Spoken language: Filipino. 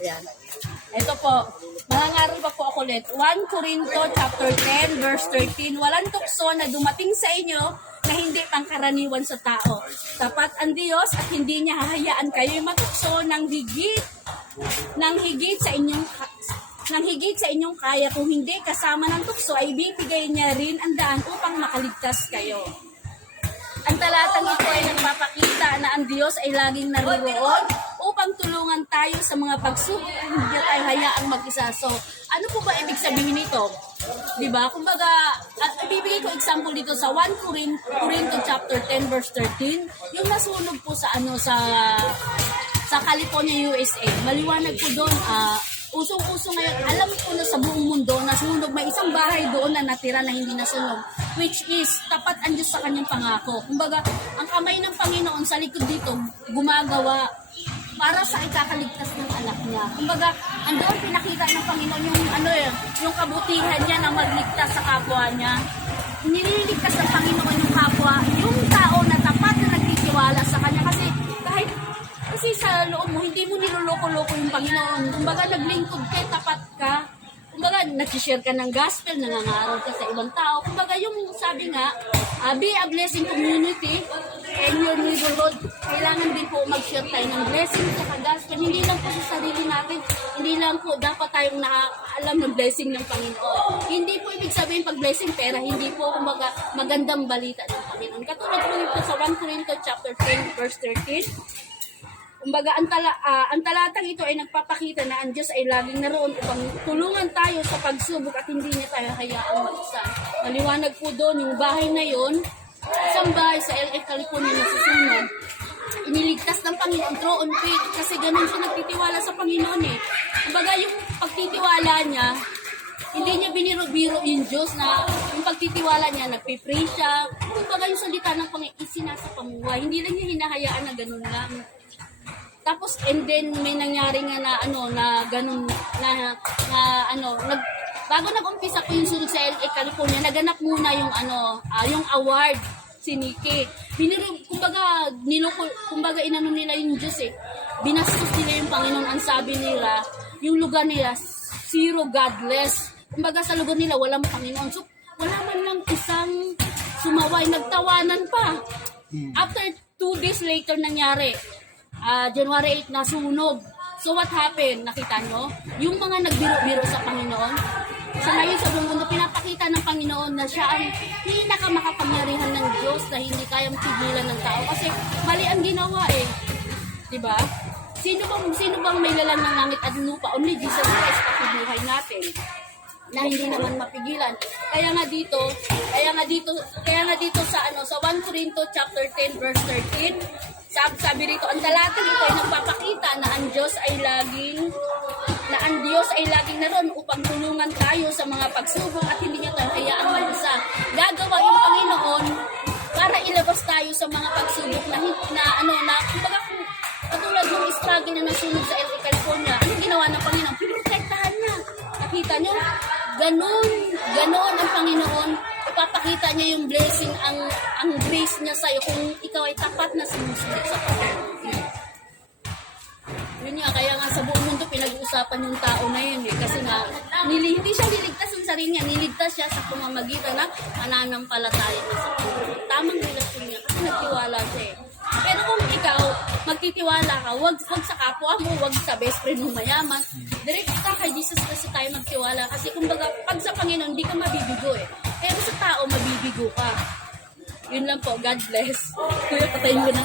Ayan. Ito po, mangangaral pa po ako ulit. 1 Corinto chapter 10 verse 13. Walang tukso na dumating sa inyo na hindi pangkaraniwan sa tao. Tapat ang Diyos at hindi niya hahayaan kayo matukso ng higit sa inyong kaya. Kung hindi kasama ng tukso ay bibigay niya rin ang daan upang makaligtas kayo. Ang talatang ito ay nagpapakita na ang Diyos ay laging naroroon upang tulungan tayo sa mga pagsubok at hindi tayo hayaang mag-isa. So, ano po ba ibig sabihin nito? Diba? Kumbaga, ibibigay ko example dito sa 1 Corinto chapter 10 verse 13, yung nasunog po sa California, USA. Maliwanag po doon, usong-uso ngayon, alam ko na sa buong mundo, nasunog, may isang bahay doon na natira na hindi nasunog, which is, tapat ang Diyos sa kanyang pangako. Kumbaga, ang kamay ng Panginoon sa likod dito, gumagawa para sa ikakaligtas ng anak niya. Kumbaga, andoon pinakita ng Panginoon yung kabutihan niya na magligtas sa kapwa niya. Nililigtas ng Panginoon yung kapwa, yung tao na tapat na nagtitiwala sa kanya. Kasi sa loob mo, hindi mo niloloko-loko yung Panginoon. Kumbaga, naglingkod ka, tapat ka. Kumbaga, nag-share ka ng gospel, nangangaral ka sa ibang tao. Kumbaga, yung sabi nga, be a blessing community in your neighborhood. Kailangan din po mag-share tayo ng blessing sa gospel. Hindi lang po sa sarili natin. Hindi lang po dapat tayong nakaalam ng blessing ng Panginoon. Hindi po ibig sabihin pag-blessing pera. Hindi po, kumbaga, magandang balita ng Panginoon. Katulad po ito sa 1 Corinto chapter 10 verse 13. Kumbaga, ang talatang ito ay nagpapakita na ang Diyos ay laging naroon upang tulungan tayo sa pagsubok at hindi niya tayo hayaang mag-isa. Maliwanag po doon, yung bahay na yon, isang bahay sa LA, California na susunod, iniligtas ng Panginoon through on faith kasi ganun siya nagtitiwala sa Panginoon eh. Kumbaga, yung pagtitiwala niya, hindi niya biniro-biro yung Diyos na yung pagtitiwala niya, nagpipray siya. Kumbaga, yung salita ng Panginoon, isinasapamuhay. Hindi lang niya hinahayaan na ganun lang. Tapos, and then, may nangyari nga bago nag-umpisa po yung sunog sa LA, California, naganap muna yung award, si Nikki. Kumbaga, inano nila yung Diyos eh. Binastos nila yung Panginoon. Ang sabi nila, yung lugar nila, zero godless. Kumbaga, sa lugar nila, walang Panginoon. So, wala man lang isang sumaway, nagtawanan pa. After 2 days later nangyari, January 8 nasunog. So what happened? Nakita nyo? Yung mga nagbiro-biro sa Panginoon, sa ngayon sa buong mundo, pinapakita ng Panginoon na siya ang pinakamakapangyarihan ng Diyos na hindi kayang pigilan ng tao. Kasi mali ang ginawa eh. Diba? Sino bang may lalang ng langit at lupa? Only Jesus Christ kapibuhay natin na hindi naman mapigilan. Kaya nga dito sa 1 Corinto chapter 10 verse 13, sabi rito, ang talatang ito ay nagpapakita na ang Diyos ay laging naroon upang tulungan tayo sa mga pagsubok at hindi niya tayo hayaan mag-isa. Gagawa yung Panginoon para ilabas tayo sa mga pagsubok na kumbaga katulad ng struggle na nasunog sa LA, California. Anong ginawa ng Panginoon? Pinoprotektahan niya. Nakita niyo? Ganon ang Panginoon. Ipapakita niya yung blessing, ang grace niya sa'yo kung ikaw ay tapat na sumusunod sa Panginoon. Yun nga, kaya nga sa buong mundo pinag-uusapan yung tao na yun eh. Kasi nga, hindi siya niligtas yung sarili niya. Niligtas siya sa pamamagitan ng pananampalataya niya sa Panginoon. Tamang relasyon niya kasi nagtiwala siya eh. Pero kung ikaw, magtitiwala ka, wag sa kapwa mo, wag sa best friend mo mayaman. Direct ka kay Jesus kasi tayo magtiwala. Kasi kumbaga, pag sa Panginoon, hindi ka mabibigo eh. Pero sa tao, mabibigo ka. Yun lang po. God bless. Kuya, patayin ko na.